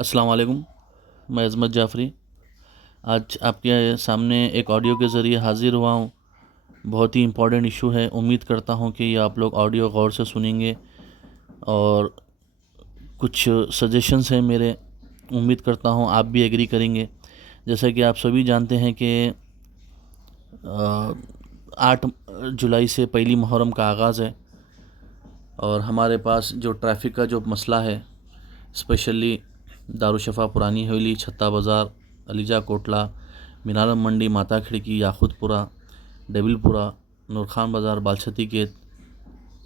अस्सलाम वालेकुम। मैं अज़मत जाफ़री आज आपके सामने एक ऑडियो के ज़रिए हाज़िर हुआ हूँ। बहुत ही इम्पोर्टेंट इशू है। उम्मीद करता हूँ कि ये आप लोग ऑडियो गौर से सुनेंगे और कुछ सजेशंस हैं मेरे, उम्मीद करता हूँ आप भी एग्री करेंगे। जैसा कि आप सभी जानते हैं कि 8 जुलाई से पहली मुहर्रम का आगाज़ है और हमारे पास जो ट्रैफ़िक का जो मसला है, स्पेशली दारुशफ़ा, पुरानी हवेली, छत्ता बाज़ार, अलीजा कोटला, मीनारम मंडी, माता खिड़की, याक़ूतपुरा, डेविलपुरा, नूरखान बाज़ार, बालछती गेट,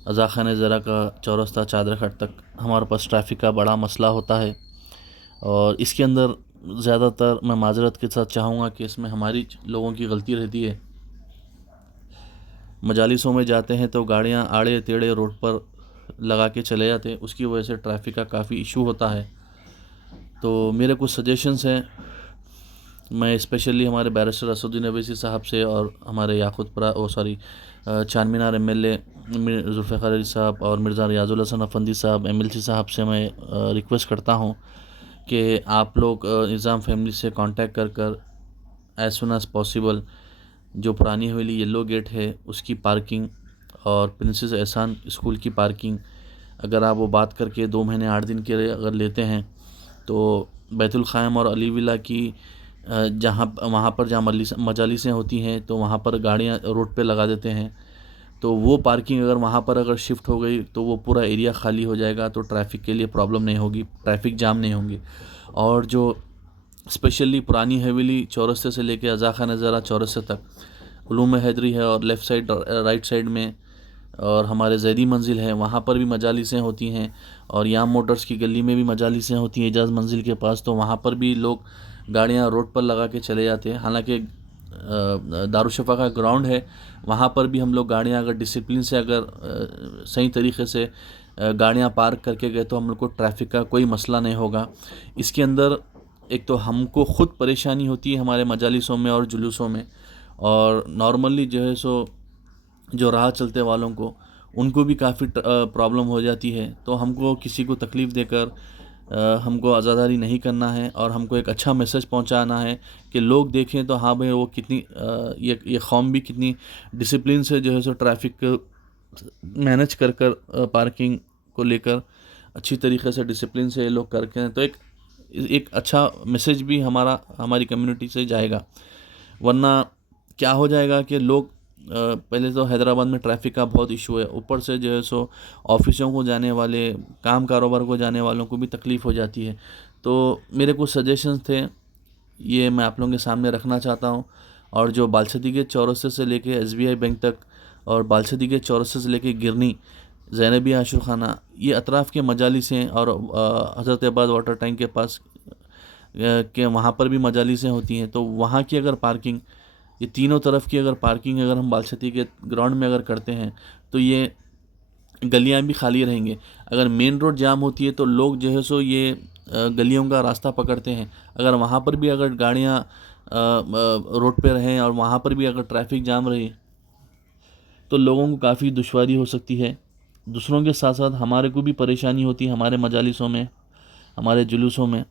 अज़ा खान ज़रा का चौरस्ता, चादर खट तक हमारे पास ट्रैफ़िक का बड़ा मसला होता है। और इसके अंदर ज़्यादातर मैं माज़रत के साथ चाहूँगा कि इसमें हमारी लोगों की गलती रहती है। मजालिसों में जाते हैं तो गाड़ियाँ आड़े टेढ़े रोड पर लगा के चले जाते हैं, उसकी वजह से ट्रैफ़िक का काफ़ी इशू होता है। तो मेरे कुछ सजेशंस हैं। मैं स्पेशली हमारे बैरिस्टर असदुद्दीन अवैसी साहब से और हमारे चार मीनार एमएलए जुल्फ़िकार अली साहब और मिर्ज़ा रियाजुल हसन अफंदी साहब एमएलसी साहब से मैं रिक्वेस्ट करता हूँ कि आप लोग निज़ाम फैमिली से कांटेक्ट कर एज़ सुन एज़ पॉसिबल जो पुरानी हवेली येलो गेट है उसकी पार्किंग और प्रिंसेस एहसान स्कूल की पार्किंग, अगर आप वो बात करके 2 महीने 8 दिन के लिए अगर लेते हैं तो बैतुल ख़ायम और अली विला की जहाँ वहाँ पर जहाँ मजालिसें होती हैं तो वहाँ पर गाड़ियाँ रोड पे लगा देते हैं। तो वो पार्किंग अगर वहाँ पर अगर शिफ्ट हो गई तो वो पूरा एरिया खाली हो जाएगा, तो ट्रैफ़िक के लिए प्रॉब्लम नहीं होगी, ट्रैफ़िक जाम नहीं होंगी। और जो स्पेशली पुरानी हवेली चौरस्ते से लेके अज़ा खान ज़रा चौरस्ते तक उलूम हैदरी है और लेफ़्ट साइड राइट साइड में और हमारे ज़ैदी मंजिल है, वहाँ पर भी मजालिसें होती हैं। और याम मोटर्स की गली में भी मजालिसें होती हैं एजाज़ मंजिल के पास, तो वहाँ पर भी लोग गाड़ियाँ रोड पर लगा के चले जाते हैं। हालांकि दारुशफ़ा का ग्राउंड है, वहाँ पर भी हम लोग गाड़ियाँ अगर डिसिप्लिन से अगर सही तरीक़े से गाड़ियाँ पार्क करके गए तो हम लोग को ट्रैफ़िक का कोई मसला नहीं होगा। इसके अंदर एक तो हमको ख़ुद परेशानी होती है हमारे मजालिसों में और जुलूसों में, और नॉर्मली जो है सो जो राह चलते वालों को उनको भी काफ़ी प्रॉब्लम हो जाती है। तो हमको किसी को तकलीफ़ देकर हमको आज़ादारी नहीं करना है और हमको एक अच्छा मैसेज पहुंचाना है कि लोग देखें तो हाँ भाई वो कितनी ये कौम भी कितनी डिसिप्लिन से जो है सो ट्रैफ़िक मैनेज कर पार्किंग को लेकर अच्छी तरीक़े से डिसिप्लिन से ये लोग करके हैं, तो एक अच्छा मैसेज भी हमारी कम्युनिटी से जाएगा। वरना क्या हो जाएगा कि लोग पहले तो हैदराबाद में ट्रैफ़िक का बहुत इशू है, ऊपर से जो है सो ऑफिसों को जाने वाले, काम कारोबार को जाने वालों को भी तकलीफ़ हो जाती है। तो मेरे कुछ सजेशंस थे, ये मैं आप लोगों के सामने रखना चाहता हूँ। और जो बालछती गेट चौरस्ते से लेके एसबीआई बैंक तक और बालछती गेट चौरस्ते से लेके गिरनी, ज़ैनबी आशुर खाना, ये अतराफ़ के मजालिसें और हज़रत अब्बास वाटर टैंक के पास के वहाँ पर भी मजालिसें होती हैं। तो वहाँ की अगर पार्किंग, ये तीनों तरफ की अगर पार्किंग अगर हम बालछती के ग्राउंड में अगर करते हैं तो ये गलियां भी खाली रहेंगे। अगर मेन रोड जाम होती है तो लोग जो है सो ये गलियों का रास्ता पकड़ते हैं। अगर वहाँ पर भी अगर गाड़ियाँ रोड पे रहें और वहाँ पर भी अगर ट्रैफ़िक जाम रहे तो लोगों को काफ़ी दुश्वारी हो सकती है। दूसरों के साथ साथ हमारे को भी परेशानी होती है हमारे मजालिसों में, हमारे जुलूसों में।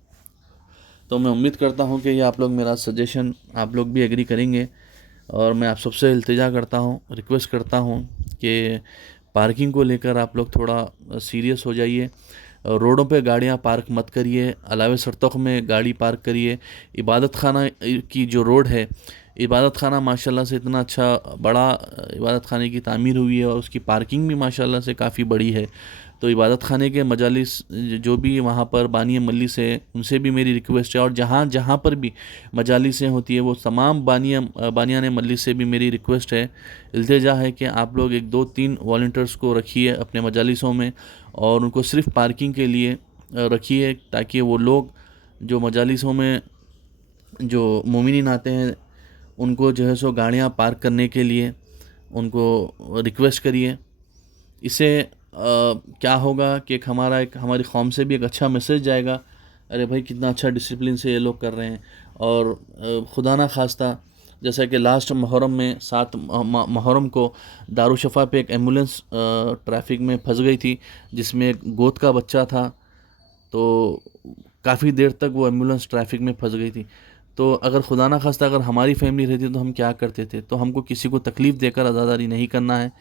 तो मैं उम्मीद करता हूँ कि ये आप लोग मेरा सजेशन आप लोग भी एग्री करेंगे। और मैं आप सबसे इल्तिजा करता हूँ, रिक्वेस्ट करता हूँ कि पार्किंग को लेकर आप लोग थोड़ा सीरियस हो जाइए। रोडों पे गाड़ियाँ पार्क मत करिए, अलावे सरतख में गाड़ी पार्क करिए। इबादत खाना की जो रोड है, इबादत खाना माशाल्लाह से इतना अच्छा बड़ा इबादत खाने की तामीर हुई है और उसकी पार्किंग भी माशाल्लाह से काफ़ी बड़ी है। तो इबादत खाने के मजालिस जो भी वहाँ पर बानी मजलिस है उनसे भी मेरी रिक्वेस्ट है, और जहाँ जहाँ पर भी मजालिसें होती है वो तमाम बानियान मजलिस से भी मेरी रिक्वेस्ट है, इल्तिजा है कि आप लोग 1 2 3 वॉल्टियर्स को रखिए अपने मजालिसों में और उनको सिर्फ पार्किंग के लिए रखिए, ताकि वो लोग जो मजालिसों में जो मोमिनीन आते हैं उनको जो है सो गाड़ियाँ पार्क करने के लिए उनको रिक्वेस्ट करिए। इससे क्या होगा कि एक हमारी कौम से भी एक अच्छा मैसेज जाएगा, अरे भाई कितना अच्छा डिसिप्लिन से ये लोग कर रहे हैं। और खुदा ना खास्ता जैसा कि लास्ट मुहर्रम में 7 मुहर्रम को दारुशफ़ा पे एक एम्बुलेंस ट्रैफिक में फंस गई थी जिसमें एक गोद का बच्चा था। तो काफ़ी देर तक वो एम्बुलेंस ट्रैफिक में फंस गई थी। तो अगर खुदा ना खास्ता अगर हमारी फैमिली रहती तो हम क्या करते थे। तो हमको किसी को तकलीफ़ देकर अज़ादारी नहीं करना है।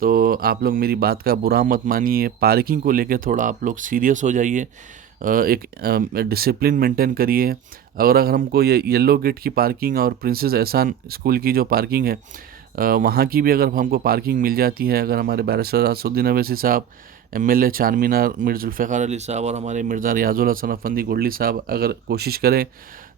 तो आप लोग मेरी बात का बुरा मत मानिए। पार्किंग को लेके थोड़ा आप लोग सीरियस हो जाइए। एक डिसिप्लिन मेंटेन करिए। अगर हमको ये येलो गेट की पार्किंग और प्रिंसेस एहसान स्कूल की जो पार्किंग है, वहाँ की भी अगर हमको पार्किंग मिल जाती है, अगर हमारे बैरिस्टर असदुद्दीन अवैसी साहब, एमएलए चारमीनार मिर्ज़ा जुल्फ़िकार अली साहब और हमारे मिर्ज़ा रियाजुल हसन अफंदी गोल्डी साहब अगर कोशिश करें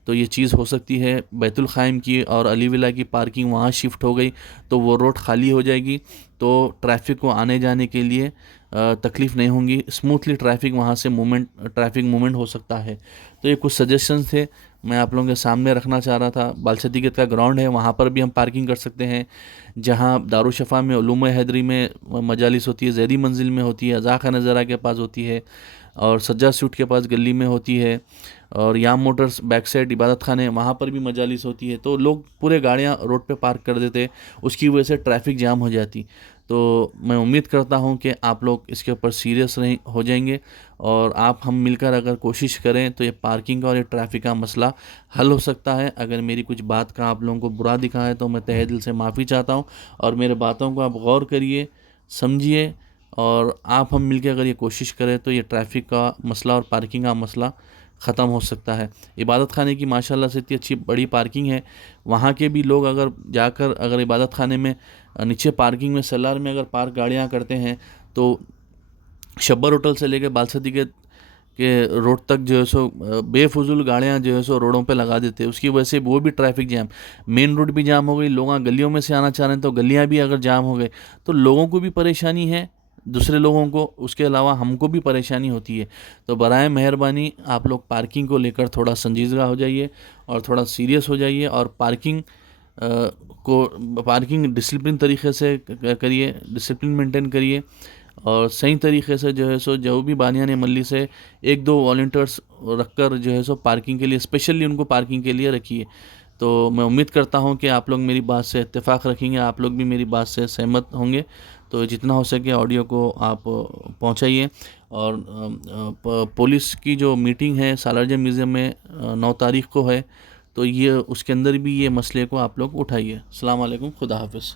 तो ये चीज़ हो सकती है। बैतुल ख़ाइम की और अली विला की पार्किंग वहाँ शिफ्ट हो गई तो वो रोड खाली हो जाएगी, तो ट्रैफ़िक को आने जाने के लिए तकलीफ़ नहीं होंगी, स्मूथली ट्रैफिक मूवमेंट हो सकता है। तो ये कुछ सजेशंस थे, मैं आप लोगों के सामने रखना चाह रहा था। बालसदीक़त का ग्राउंड है, वहाँ पर भी हम पार्किंग कर सकते हैं। जहाँ दारुशफ़ा में उलूम हैदरी में मजालिस होती है, ज़ैदी मंजिल में होती है, अज़ा खान ज़रा के पास होती है और सज्जाद सूट के पास गली में होती है, और याम मोटर्स बैक साइड इबादत खाने वहाँ पर भी मजालिस होती है। तो लोग पूरे गाड़ियाँ रोड पे पार्क कर देते, उसकी वजह से ट्रैफिक जाम हो जाती। तो मैं उम्मीद करता हूँ कि आप लोग इसके ऊपर सीरियस नहीं हो जाएंगे और आप हम मिलकर अगर कोशिश करें तो ये पार्किंग का और ये ट्रैफिक का मसला हल हो सकता है। अगर मेरी कुछ बात का आप लोगों को बुरा दिखा है तो मैं तहे दिल से माफ़ी चाहता हूँ, और मेरे बातों को आप गौर करिए, समझिए, और आप हम मिलकर अगर ये कोशिश करें तो ये ट्रैफिक का मसला और पार्किंग का मसला ख़त्म हो सकता है। इबादत खाने की माशाल्लाह से इतनी अच्छी बड़ी पार्किंग है, वहाँ के भी लोग अगर जाकर अगर इबादत खाने में नीचे पार्किंग में सेलार में अगर पार्क गाड़ियाँ करते हैं तो शब्बर होटल से लेकर बालसदीक़त के रोड तक जो है सो बेफजूल गाड़ियाँ जो है सो रोडों पे लगा देते हैं। उसकी वजह से वो भी ट्रैफिक जैम, मेन रोड भी जाम हो गई, लोग गलियों में से आना चाह रहे हैं तो गलियाँ भी अगर जाम हो गए तो लोगों को भी परेशानी है, दूसरे लोगों को, उसके अलावा हमको भी परेशानी होती है। तो बराए मेहरबानी आप लोग पार्किंग को लेकर थोड़ा संजीदा हो जाइए और थोड़ा सीरियस हो जाइए, और पार्किंग डिसिप्लिन तरीके से करिए, डिसिप्लिन मेंटेन करिए, और सही तरीके से जो है सो जो भी बानियान मल्ली से एक दो वॉलंटियर्स रखकर जो है सो पार्किंग के लिए स्पेशली उनको पार्किंग के लिए रखिए। तो मैं उम्मीद करता हूं कि आप लोग मेरी बात से इत्तेफाक रखेंगे, आप लोग भी मेरी बात से सहमत होंगे। तो जितना हो सके ऑडियो को आप पहुंचाइए। और पुलिस की जो मीटिंग है सालारजंग म्यूज़ियम में 9 तारीख को है, तो ये उसके अंदर भी ये मसले को आप लोग उठाइए। अस्सलाम वालेकुम, खुदा हाफ़िज़।